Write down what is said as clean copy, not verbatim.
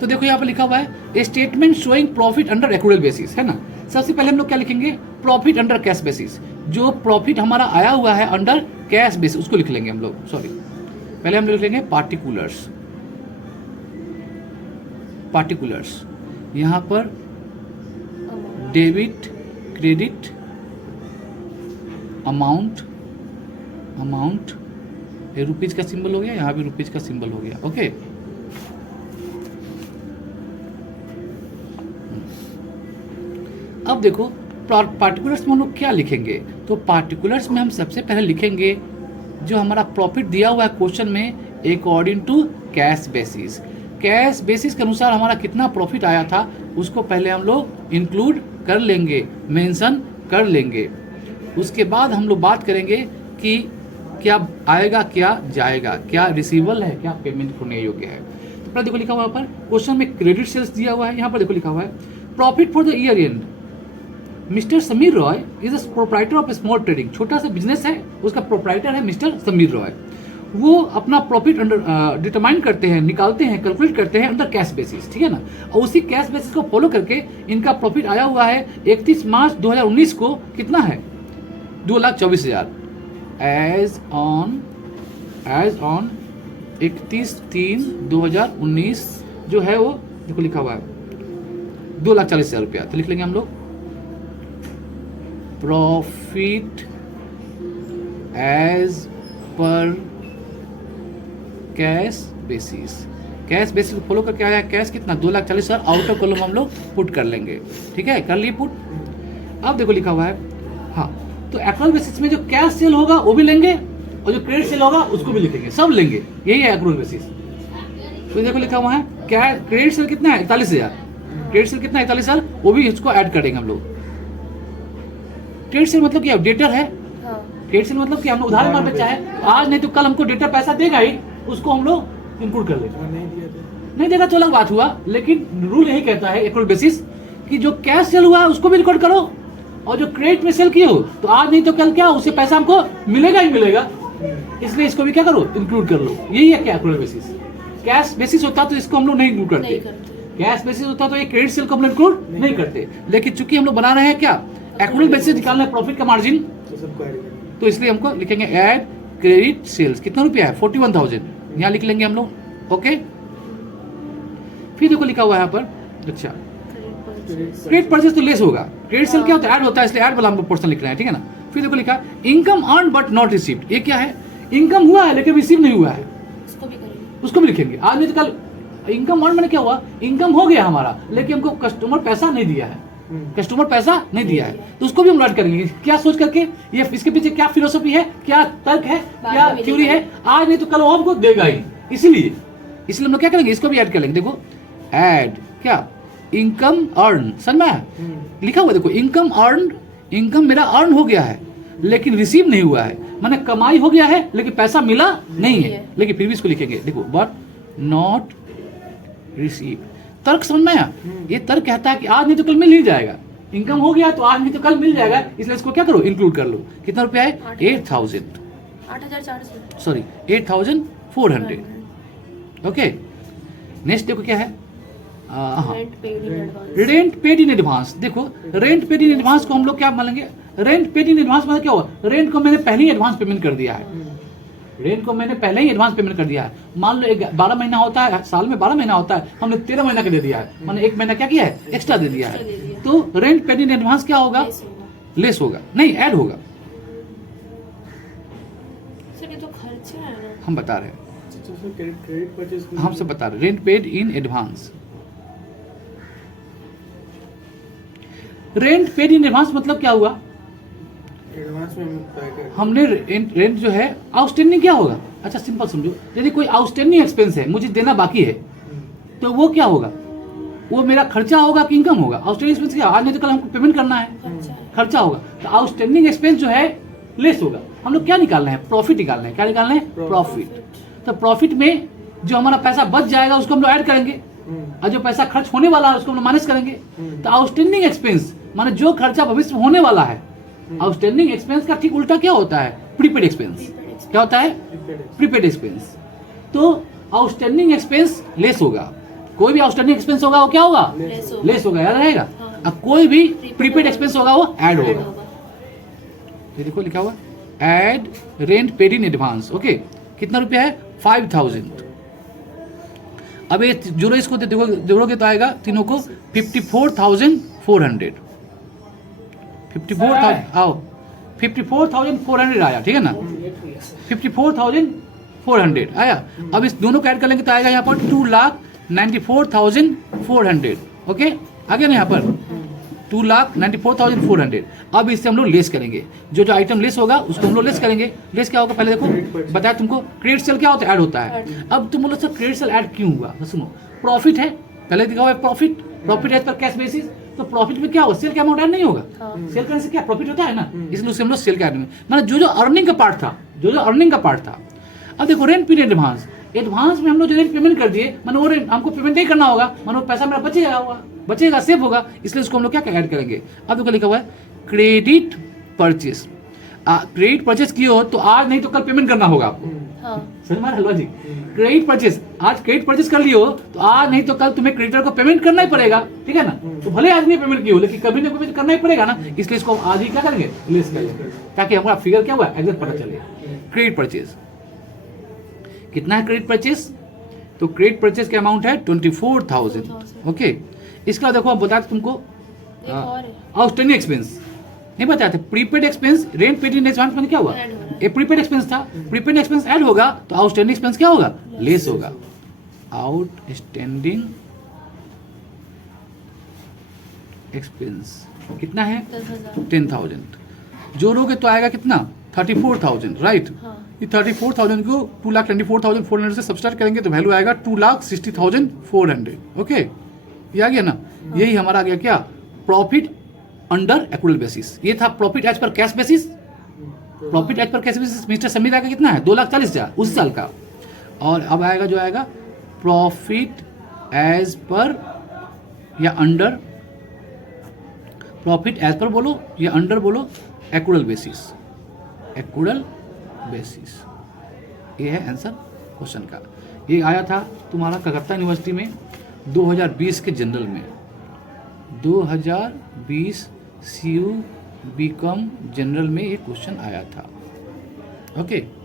तो देखो यहाँ पर लिखा हुआ है statement showing profit under accrual basis, है ना। सबसे पहले हम लोग क्या लिखेंगे, प्रॉफिट अंडर कैश बेसिस। जो प्रॉफिट हमारा आया हुआ है अंडर कैश बेसिस उसको लिख लेंगे हम लोग, सॉरी पहले हम लोग लिख लेंगे पार्टिकुलर्स। पार्टिकुलर्स यहाँ पर डेबिट क्रेडिट अमाउंट, अमाउंट ये रुपीज का सिंबल हो गया, यहाँ भी रुपीज का सिंबल हो गया, ओके। अब देखो पार्टिकुलर्स में हम लोग क्या लिखेंगे, तो पार्टिकुलर्स में हम सबसे पहले लिखेंगे जो हमारा प्रॉफिट दिया हुआ है क्वेश्चन में according to cash basis. Cash basis के अनुसार हमारा कितना प्रॉफिट आया था उसको पहले हम लोग इंक्लूड कर लेंगे, मेंशन कर लेंगे। उसके बाद हम लोग बात करेंगे कि क्या आएगा क्या जाएगा, क्या रिसीवेबल है, क्या पेमेंट होने योग्य है। तो पहले देखो लिखा हुआ है पर क्वेश्चन में क्रेडिट सेल्स दिया हुआ है, यहाँ पर देखो लिखा हुआ है profit for the year and mister Sameer Roy is a proprietor of small trading. छोटा सा बिजनेस है, उसका प्रोप्राइटर है मिस्टर समीर रॉय। वो अपना प्रॉफिट अंडर डिटरमाइन करते हैं, निकालते हैं, कैलकुलेट करते हैं अंडर कैश बेसिस, ठीक है ना। और उसी कैश बेसिस को फॉलो करके इनका प्रॉफिट आया हुआ है 31 मार्च 2019 को कितना है 2,24,000 एज ऑन 31/3/2019 जो है वो देखो लिखा हुआ है 2,40,000 रुपया। तो लिख लेंगे हम लोग profit as per cash basis. Cash basis को फॉलो करके आया कैश कितना 2,40,000 आउट ऑफ कॉलम हम लोग पुट कर लेंगे, ठीक है, कर लिए पुट। अब देखो लिखा हुआ है हाँ, तो एक्रूअल बेसिस में जो कैश सेल होगा वो भी लेंगे और जो क्रेडिट सेल होगा उसको भी लिखेंगे, सब लेंगे, यही है एक्रूअल बेसिस। तो देखो लिखा हुआ है क्या क्रेडिट सेल कितना है 41,000, क्रेडिट सेल कितना है 41,000, वो भी इसको ऐड करेंगे हम लोग। क्रेडिट सेल मतलब क्या डेटर है, क्रेडिट सेल मतलब कि हम उधार माल बेचा है, आज नहीं तो कल हमको डेटर पैसा देगा ही, उसको हम लोग इंक्लूड कर लेंगे। नहीं देगा तो अलग बात हुआ, लेकिन रूल यही कहता है एक्रूअल बेसिस कि जो कैश सेल हुआ है उसको भी रिकॉर्ड करो और जो क्रेडिट में सेल किए हो तो आज नहीं तो कल क्या उससे पैसा हमको मिलेगा ही मिलेगा, इसलिए इसको भी क्या करो इंक्लूड कर लो। यही है क्या एक्रूअल बेसिस। कैश बेसिस होता तो इसको हम लोग नहीं इंक्लूड करते, कैश बेसिस होता तो ये क्रेडिट सेल को हम लोग इंक्लूड नहीं करते, लेकिन चूंकि हम लोग बना रहे हैं क्या एक्रूअल बेसिस निकालना है प्रॉफिट का मार्जिन, तो इसलिए हमको लिखेंगे ऐड क्रेडिट सेल्स कितना रुपया है 41,000, यहाँ लिख लेंगे हम लोग, ओके। फिर देखो लिखा हुआ है यहाँ पर अच्छा क्रेडिट परचेज तो लेस होगा, क्रेडिट सेल क्या होता है ऐड होता है, इसलिए ऐड वाला हम पोर्शन लिख रहे हैं, ठीक है ना। फिर देखो लिखा income earn but not received, ये क्या है इनकम हुआ है लेकिन रिसीव नहीं हुआ है, उसको भी लिखेंगे। आज नहीं तो कल इनकम अर्न मैंने क्या हुआ इनकम हो गया हमारा लेकिन हमको कस्टमर पैसा नहीं दिया है, कस्टमर पैसा नहीं दिया है, तो उसको भी हम ऐड करेंगे। क्या सोच करके ये इसके पीछे क्या फिलोसफी है, क्या तर्क है, क्या थ्योरी है, आज नहीं तो कल वो हमको देगा ही, इसलिए हम लोग क्या करेंगे इसको भी ऐड कर लेंगे। देखो ऐड क्या इनकम अर्न, समझ में लिखा हुआ देखो इनकम अर्न, इनकम मेरा अर्न हो गया है लेकिन रिसीव नहीं हुआ है, माने कमाई हो गया है लेकिन पैसा मिला नहीं है, लेकिन फिर भी इसको लिखेंगे देखो बट नॉट रिसीव। तर्क समझ में आया, ये तर्क कहता है कि आज नहीं तो कल मिल ही जाएगा, इनकम हो गया तो आज नहीं तो कल मिल जाएगा, इसलिए इसको क्या करो इंक्लूड कर लो। कितना रुपया है 8,400 सॉरी 8,400, ओके। नेक्स्ट देखो क्या है रेंट पेड इन एडवांस। देखो रेंट पेड इन एडवांस को हम लोग क्या मानेंगे, रेंट पेड इन एडवांस मतलब क्या हुआ रेंट को मैंने पहले ही एडवांस पेमेंट कर दिया है, रेंट को मैंने पहले ही एडवांस पेमेंट कर दिया है। मान लो 12 महीना होता है, साल में 12 महीना होता है, हमने 13 महीना का दे दिया है, मैंने 1 महीना क्या किया है एक्स्ट्रा दे दिया है, तो रेंट पेड इन एडवांस क्या होगा लेस होगा, नहीं ऐड होगा, तो खर्चा है ना हम बता रहे हैं, हम सब बता रहे हैं rent paid in advance. Rent paid in advance मतलब क्या हुआ एडवांस में हमने रेंट जो है आउटस्टैंडिंग क्या होगा, अच्छा सिंपल समझो, यदि कोई आउटस्टैंडिंग एक्सपेंस है मुझे देना बाकी है तो वो क्या होगा, वो मेरा खर्चा होगा कि इनकम होगा। आउटस्टैंडिंग एक्सपेंस क्या आज नहीं तो कल हमको पेमेंट करना है, खर्चा होगा, तो आउटस्टैंडिंग एक्सपेंस जो है लेस होगा। हम लोग क्या निकालना है प्रॉफिट निकालना है, क्या निकालना है प्रॉफिट। तो प्रॉफिट में जो हमारा पैसा बच जाएगा उसको हम लोग ऐड करेंगे और जो पैसा खर्च होने वाला है उसको हम लोग माइनस करेंगे। तो आउटस्टैंडिंग एक्सपेंस माने जो खर्चा भविष्य में होने वाला है, आउटस्टैंडिंग एक्सपेंस का ठीक उल्टा क्या होता है प्रीपेड एक्सपेंस, क्या होता है प्रीपेड एक्सपेंस। तो आउटस्टैंडिंग एक्सपेंस लेस होगा, कोई भी आउटस्टैंडिंग एक्सपेंस होगा वो क्या होगा, लेस होगा। लेस होगा, याद रहेगा। हाँ। अब कोई भी प्रीपेड एक्सपेंस होगा वो ऐड ऐड होगा। ये देखो लिखा हुआ add rent paid in advance. Okay, कितना रुपया है, 5000। अब ये जोड़ो, इसको जोड़ोगे तो आएगा तीनों को 54,400। 54,000 आओ, 54,400 आया, ठीक है ना, 54,400 आया। अब इस दोनों को ऐड कर लेंगे तो आएगा यहाँ पर 2,94,400। ओके, आगे ना यहाँ पर 2,94,400। अब इससे हम लोग लेस करेंगे, जो जो आइटम लेस होगा उसको हम लोग लेस करेंगे। लेस क्या होगा, पहले देखो बताया तुमको, क्रेडिट सेल क्या होता है, ऐड होता है। अब तुम बोलो सर क्रेडिट सेल ऐड क्यों हुआ, तो सुनो, प्रॉफिट है, पहले दिखा हुआ है profit, profit as per cash basis, तो प्रॉफिट में क्या होगा, सेल का अमाउंट ऐड नहीं होगा। सेल करने से क्या प्रॉफिट होता है ना, इसलिए उससे हम लोग सेल का ऐड में, मतलब जो जो अर्निंग का पार्ट था, जो जो अर्निंग का पार्ट था। अब देखो रेंट पीरियड एडवांस, एडवांस में हम लोग जो रेंट पेमेंट कर दिए, मानो वो रेंट हमको पेमेंट नहीं करना होगा, मानो पैसा मेरा बचेगा सेव होगा, इसलिए इसको हम लोग क्या ऐड करेंगे। अब देखो लिखा हुआ है क्रेडिट परचेस। क्रेडिट परचेस किए हो तो आज नहीं तो कल पेमेंट करना होगा आपको। हाँ। समझ में आ रहा है लॉजिक, क्रेडिट परचेस, आज क्रेडिट परचेस कर लियो तो आज नहीं तो कल तुम्हें क्रेडिटर को पेमेंट करना ही पड़ेगा, ठीक है ना। तो भले आज नहीं पेमेंट किए हो लेकिन कभी ना कभी करना ही पड़ेगा ना, इसलिए इसको आज ही क्या करेंगे, लेस करेंगे, ताकि हमारा फिगर क्या हुआ एग्जैक्ट पता चले। क्रेडिट परचेस कितना है, क्रेडिट परचेस, तो क्रेडिट परचेस का अमाउंट है 24,000। ओके, इसका देखो अब बताते तुमको एक और है। आउटस्टैंडिंग एक्सपेंस नहीं बताते, prepaid expense rent paid in advance में क्या हुआ, ऐड हो रहा है। ये प्रीपेड एक्सपेंस था, प्रीपेड एक्सपेंस ऐड होगा तो आउटस्टैंडिंग एक्सपेंस क्या होगा, लेस होगा। आउटस्टैंडिंग एक्सपेंस कितना है, 10,000। 10,000। जोड़ोगे तो आएगा कितना, 34,000, राइट। हाँ। ये 34,000 को 2,94,400 से सब्सट्रैक्ट करेंगे तो वैल्यू आएगा 2,60,400। ओके, ये आ गया ना, यही हमारा आ गया क्या, प्रॉफिट अंडर एक्रूअल बेसिस। ये था profit as per cash basis, profit as per cash basis mister Sameer का कितना है, 2,40,000 उस साल का। और अब आएगा जो आएगा प्रॉफिट एज पर या अंडर, प्रॉफिट एज पर बोलो या अंडर बोलो, एक्रूअल बेसिस, एक्रूअल बेसिस। ये है आंसर क्वेश्चन का। ये आया था तुम्हारा कलकत्ता यूनिवर्सिटी में 2020 के जनरल में, 2020 CU BCom जनरल में ये क्वेश्चन आया था। ओके।